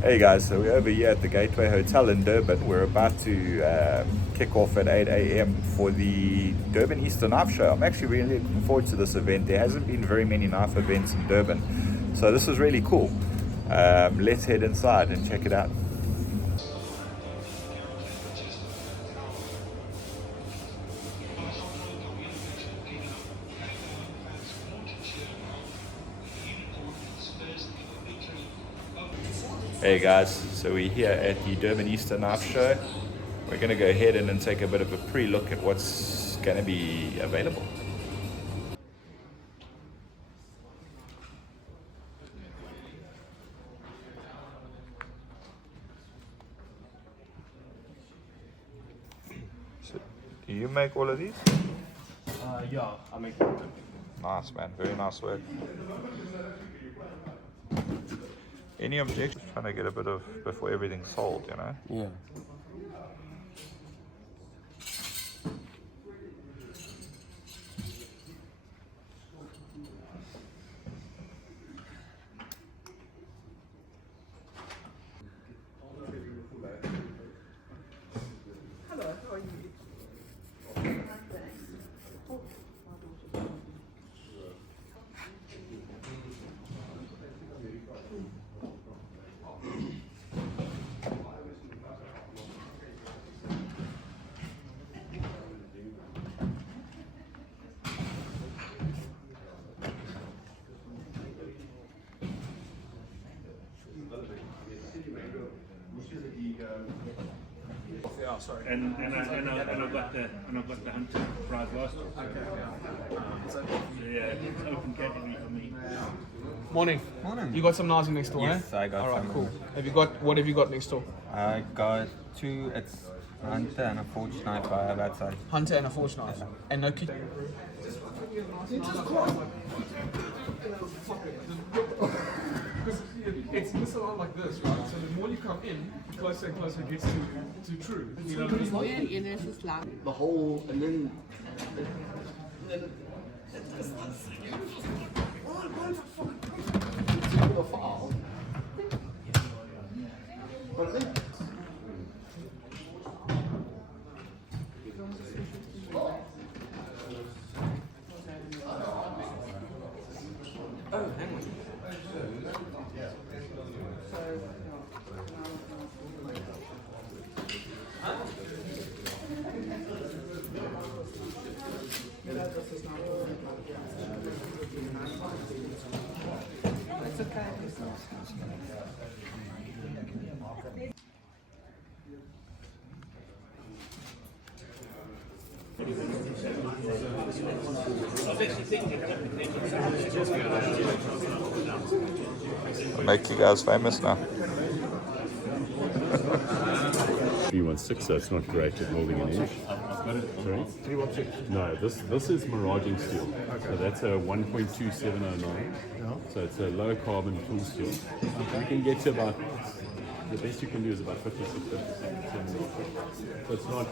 Hey guys, so we're over here at the Gateway Hotel in Durban. We're about to kick off at 8 a.m. for the Durban Easter Knife Show. I'm actually really looking forward to this event. There hasn't been very many knife events in Durban, so this is really cool. Let's head inside and check it out. Hey guys, so we're here at the Durban Easter Knife Show. We're going to go ahead and take a bit of a pre-look at what's going to be available. So, do you make all of these? Yeah, I make. Nice man, very nice work. Any objections? Trying to get a bit of before everything's sold, you know? Yeah. Hello, how are you? Yeah, sorry. And I've got the hunter prize license. Okay. So yeah, it's open category for me. Morning. Morning. You got some knives next door, Yes, eh? I got Alright, some. cool. What have you got next door? I got two. It's hunter and a forge knife by that side. Hunter and a forge knife. And no key. It's missing out like this, right? So the more you come in, closer and closer it gets to true. You know what I mean? Mooier en is is lang. The whole, and then the file. But I think I'll make you guys famous now. 316, so it's not great at holding an edge. Sorry? 316? No, this is miraging steel. So that's a 1.2709. So it's a low carbon tool steel. You can get to about, the best you can do is about 56, 57. So it's not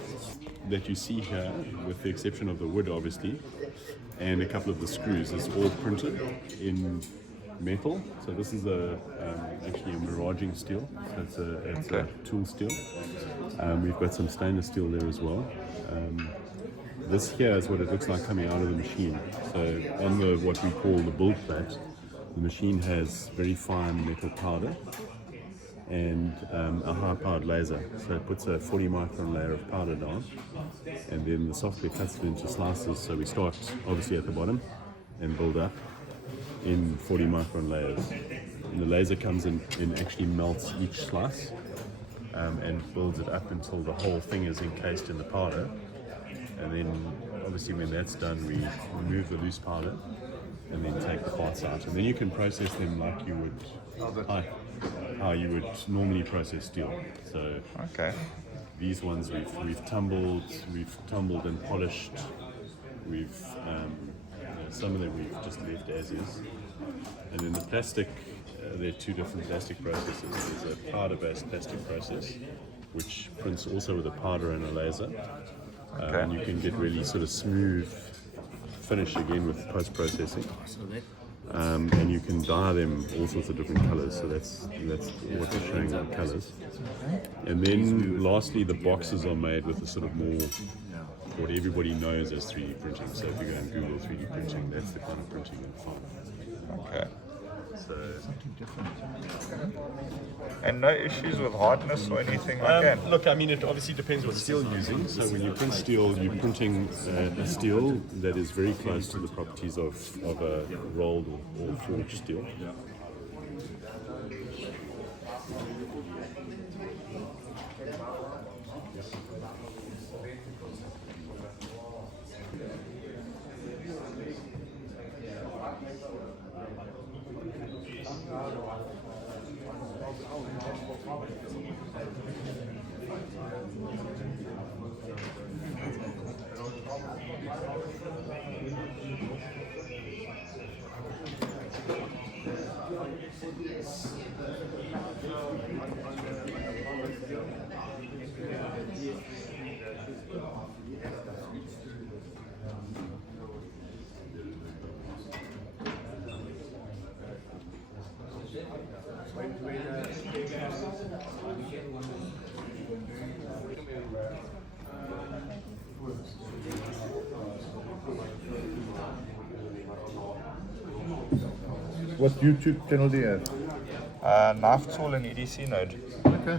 that you see here, with the exception of the wood obviously, and a couple of the screws. It's all printed in metal. So this is actually a miraging steel. So it's a tool steel. We've got some stainless steel there as well. This here is what it looks like coming out of the machine. So on the what we call the build plate, the machine has very fine metal powder and a high-powered laser. So it puts a 40 micron layer of powder down, and then the software cuts it into slices. So we start obviously at the bottom and build up in 40 micron layers. And the laser comes in and actually melts each slice and builds it up until the whole thing is encased in the powder. And then obviously when that's done, we remove the loose powder and then take the parts out. And then you can process them like you would, how you would normally process steel. So these ones we've tumbled and polished. We've some of them we've just left as is. And then the plastic, there are two different plastic processes. There's a powder-based plastic process, which prints also with a powder and a laser. And you can get really sort of smooth finish again with post-processing. and you can dye them all sorts of different colors. So that's what they're showing on colors. And then lastly, the boxes are made with a sort of more what everybody knows as 3D printing. So if you go and Google 3D printing, that's the kind of printing you'll find. Okay. So, And no issues with hardness or anything like that? look, I mean, it obviously depends what steel you're using. So when you print steel, you're printing a steel that is very close to the properties of a rolled or forged steel. What YouTube channel do you have? Knife tool and EDC node. Okay.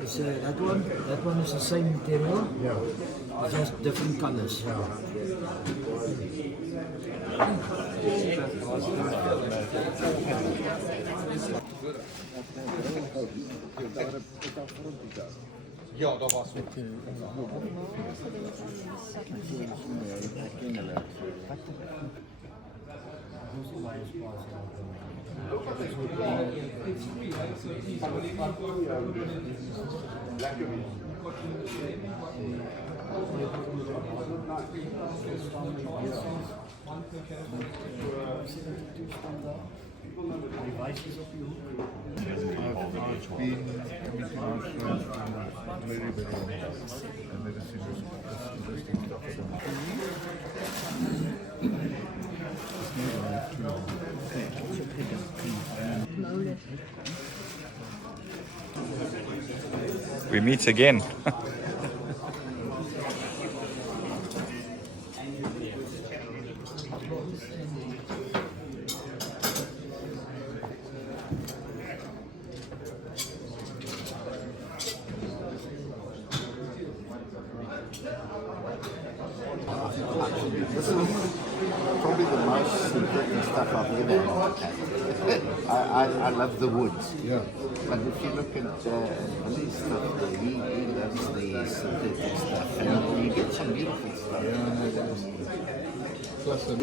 It's, that one is the same material, just different colors. I've been coming to knife shows for very, very long time. And there is interesting stuff. We meet again. This is probably the most important stuff I've ever had. I love the wood. Yeah. But if you look at Billy's stuff, he loves the synthetic stuff. And you get some beautiful stuff. Plus the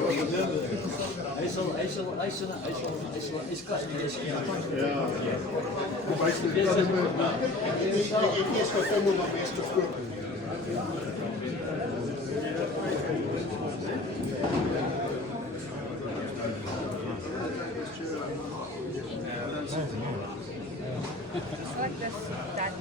Like this, that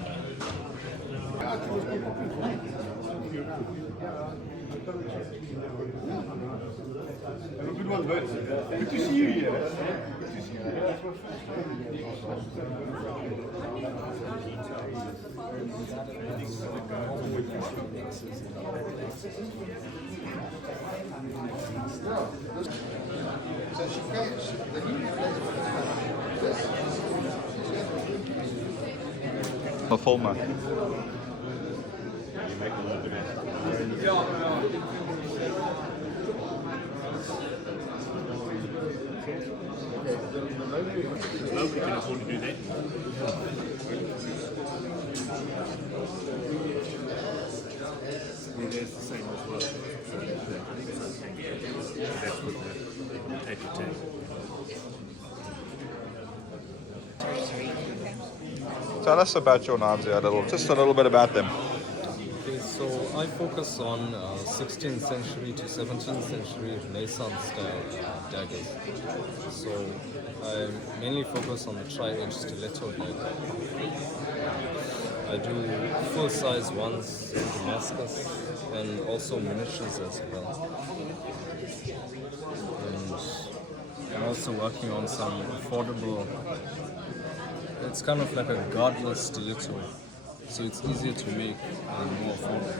good one, Bert. Good to see you here. Good to see The filmer. Nobody can afford to do that. There's the same as well. That's what the taper tag. Tell us about your knives here, just a little bit about them. Okay, so I focus on 16th century to 17th century Renaissance style daggers. So I mainly focus on the tri-edge stiletto dagger. I I do full-size ones in Damascus and also miniatures as well. And I'm also working on some affordable, it's kind of like a godless stiletto, so it's easier to make and more affordable.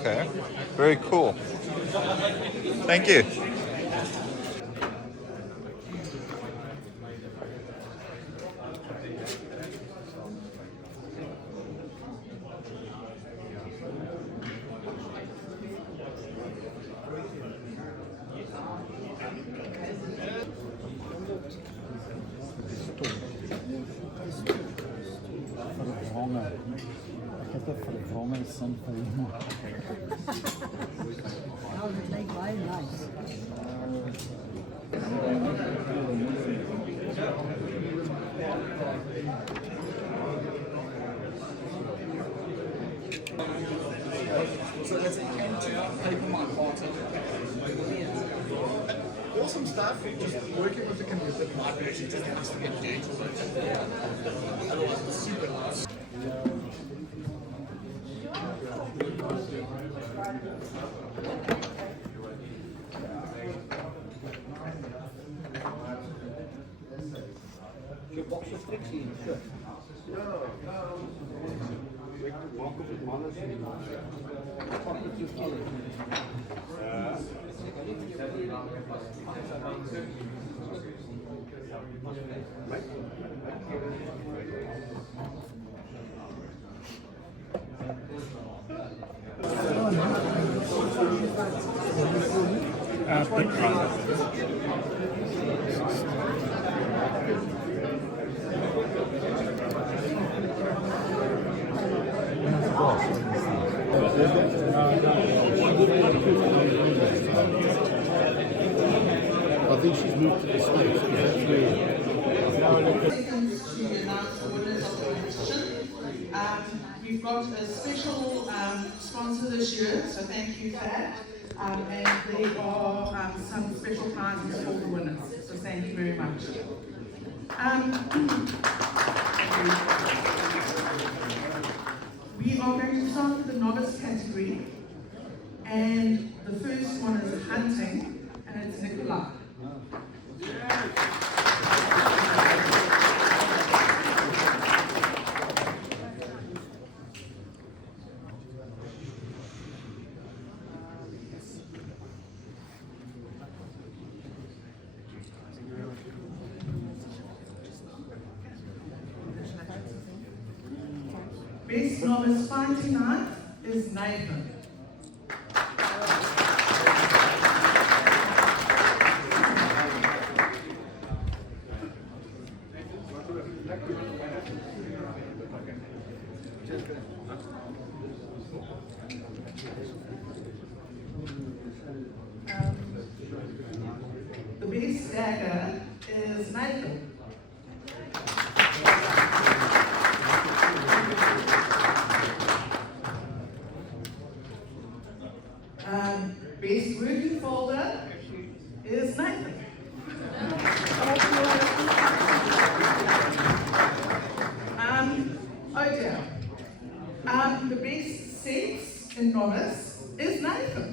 Okay, very cool. Thank you. Ik heb het vervangen something. Oh, it looks very nice. So there's an empty paper mark bottle. Awesome stuff. Just working with the computer might be actually just has to get gates with it. Otherwise, it's super nice. Your box of tricks in, sure. Welcome to Mona's pocket your color. I think she's moved to the States because that's where. We've got a special sponsor this year, so thank you for that. And there are some special prizes for the winners, so thank you very much. We are going to start with the novice category, and the first one is hunting, and it's Nicola. Best novice fighting knife is Nathan. The best dagger is Nathan. Best working folder is Nathan. Oh dear. The best sex in novice is Nathan.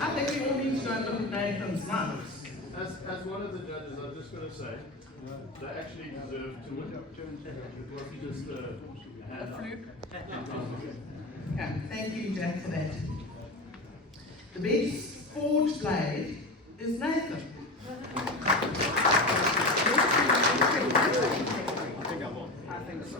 I think we all need to go and look at Nathan's knives. As one of the judges, I'm just going to say, they actually deserve to win. It wasn't just a hand up. Yeah, thank you, Jack, for that. The best forged blade is Nathan. I think so.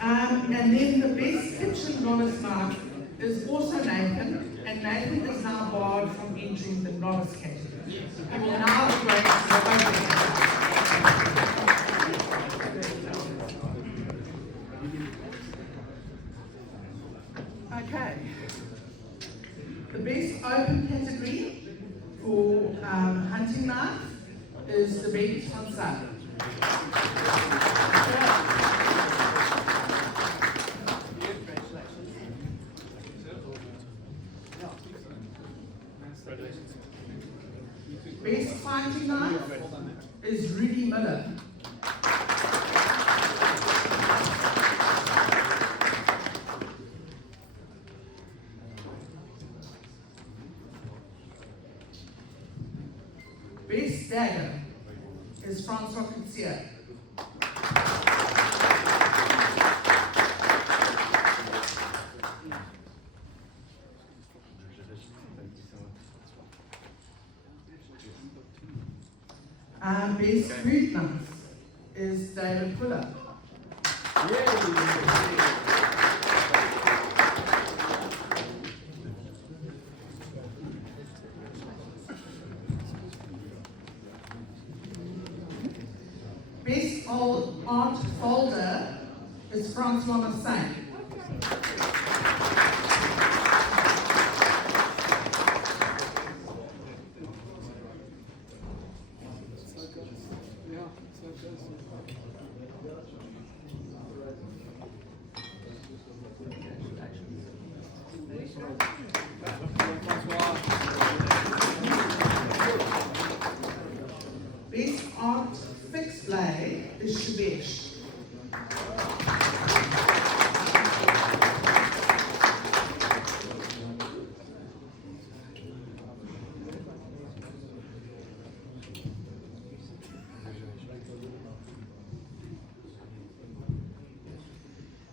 And then the best kitchen novice knife is also Nathan, and Nathan is now barred from entering the novice category. He will now be going to the open. Okay. The best open category for hunting knife is the Bench from Sun. Best fighting knife is Rudy Miller. Best dagger is Francois Couture. Best fruit knife is David Fuller. Best old art folder is Francois Massin. Best art fixed blade is Shabesh.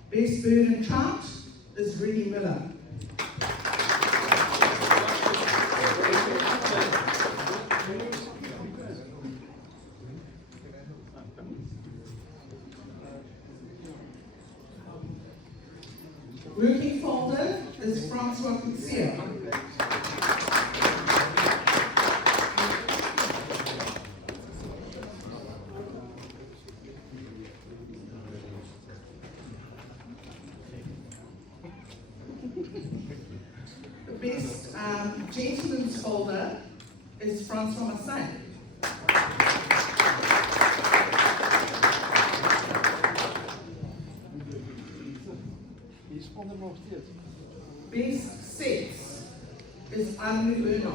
Best bird and trout is Rudy Miller. Working folder is Francois Couture. The best gentleman's folder is Francois Massin. Best sets is Anne Bernard.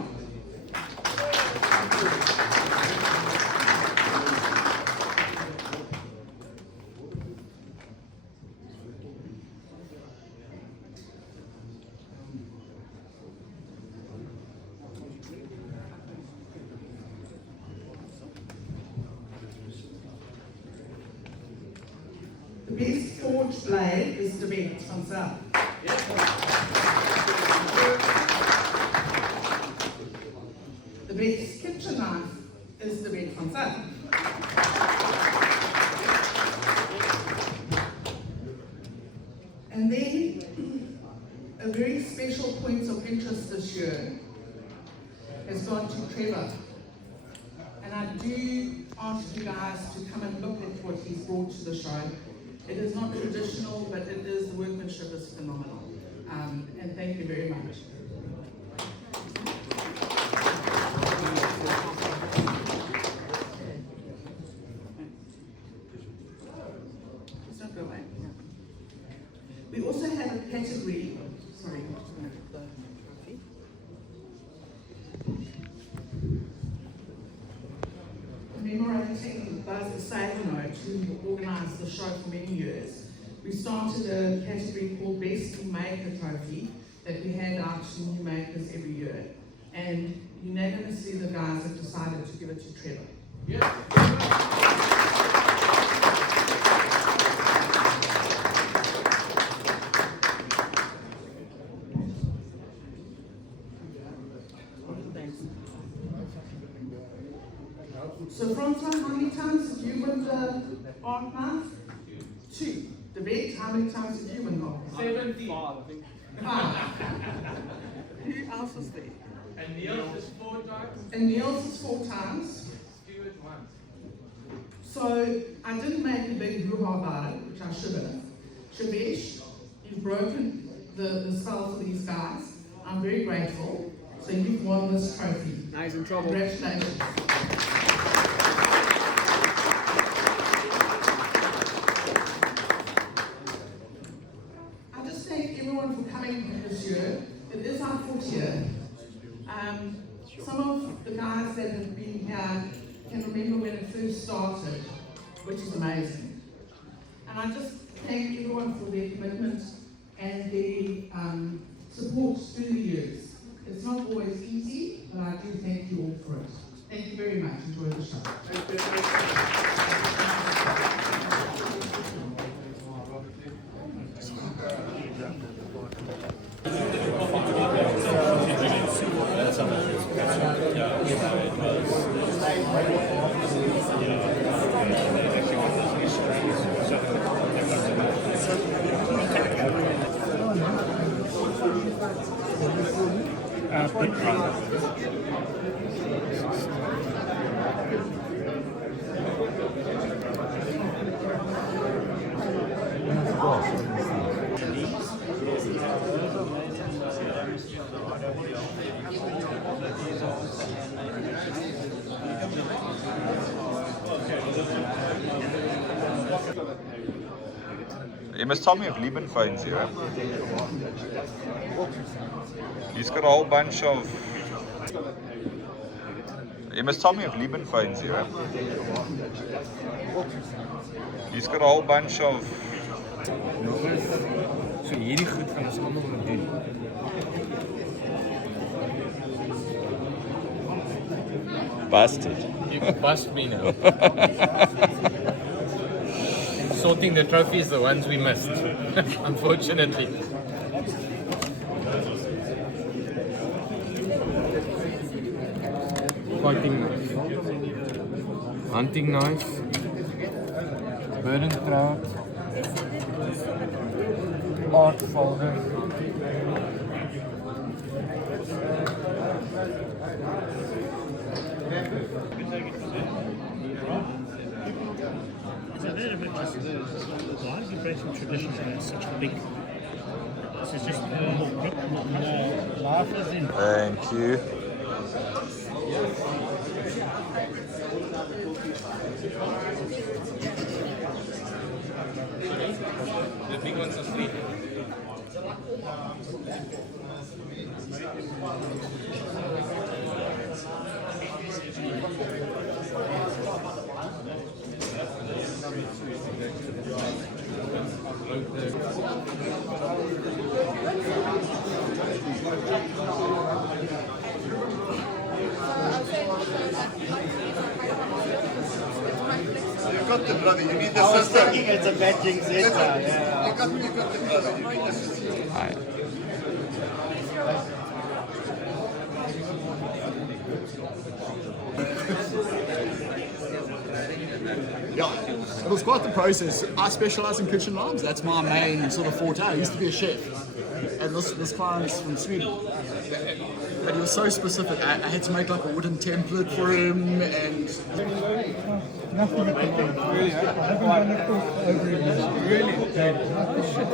The best forged blade is Durban Easter. The best kitchen knife is the Red Fontaine. And then a very special point of interest this year has gone to Trevor. And I do ask you guys to come and look at what he's brought to the show. It is not traditional, but it is, the workmanship is phenomenal. And thank you very much. Let's not go away. We also have a category, sorry, commemorating Buzz Savanote, who organised the show for many years. We started a category called Best New Maker Trophy that we hand out to new makers every year. And unanimously the guys have decided to give it to Trevor. So Francois, how many times have you won the art knife? 2. Debate, how many times have you won the 70. 5. Who else is there? And Niels is 4 times. And Niels is 4 times. Stuart once. So I didn't make a big hoo-ha about it, which I should have. Shabesh, you've broken the spell for these guys. I'm very grateful. So you've won this trophy. Now he's in trouble. Congratulations. I just thank everyone for coming this year. It is our 4th year. Some of the guys that have been here can remember when it first started, which is amazing. And I just thank everyone for their commitment and their support through the years. It's not always easy, but I do thank you all for it. Thank you very much. Enjoy the show. You must tell me if Lieben finds here. He's got a whole bunch of... You must tell me if Lieben finds here. He's got a whole bunch of... So hierdie goed gaan ons almal moet doen. Busted. You bust me now. Sorting the trophies, the ones we missed, unfortunately. Fighting knife, hunting knife, bird and trout, art folder. Why is the breaking tradition such a big? This is just more grip. No, life is in. Thank you. The big ones are free. You've got the brother, you need the sister. I was thinking it's a matching sister, yeah. You've got the brother, you need the sister. Hi. Yeah, it was quite the process. I specialise in kitchen knives. That's my main sort of forte. I used to be a chef, and this client's from Sweden. But he was so specific. I had to make like a wooden template for him, and Nothing at the moment, really. I haven't done a course over a year. Really? Not this shit.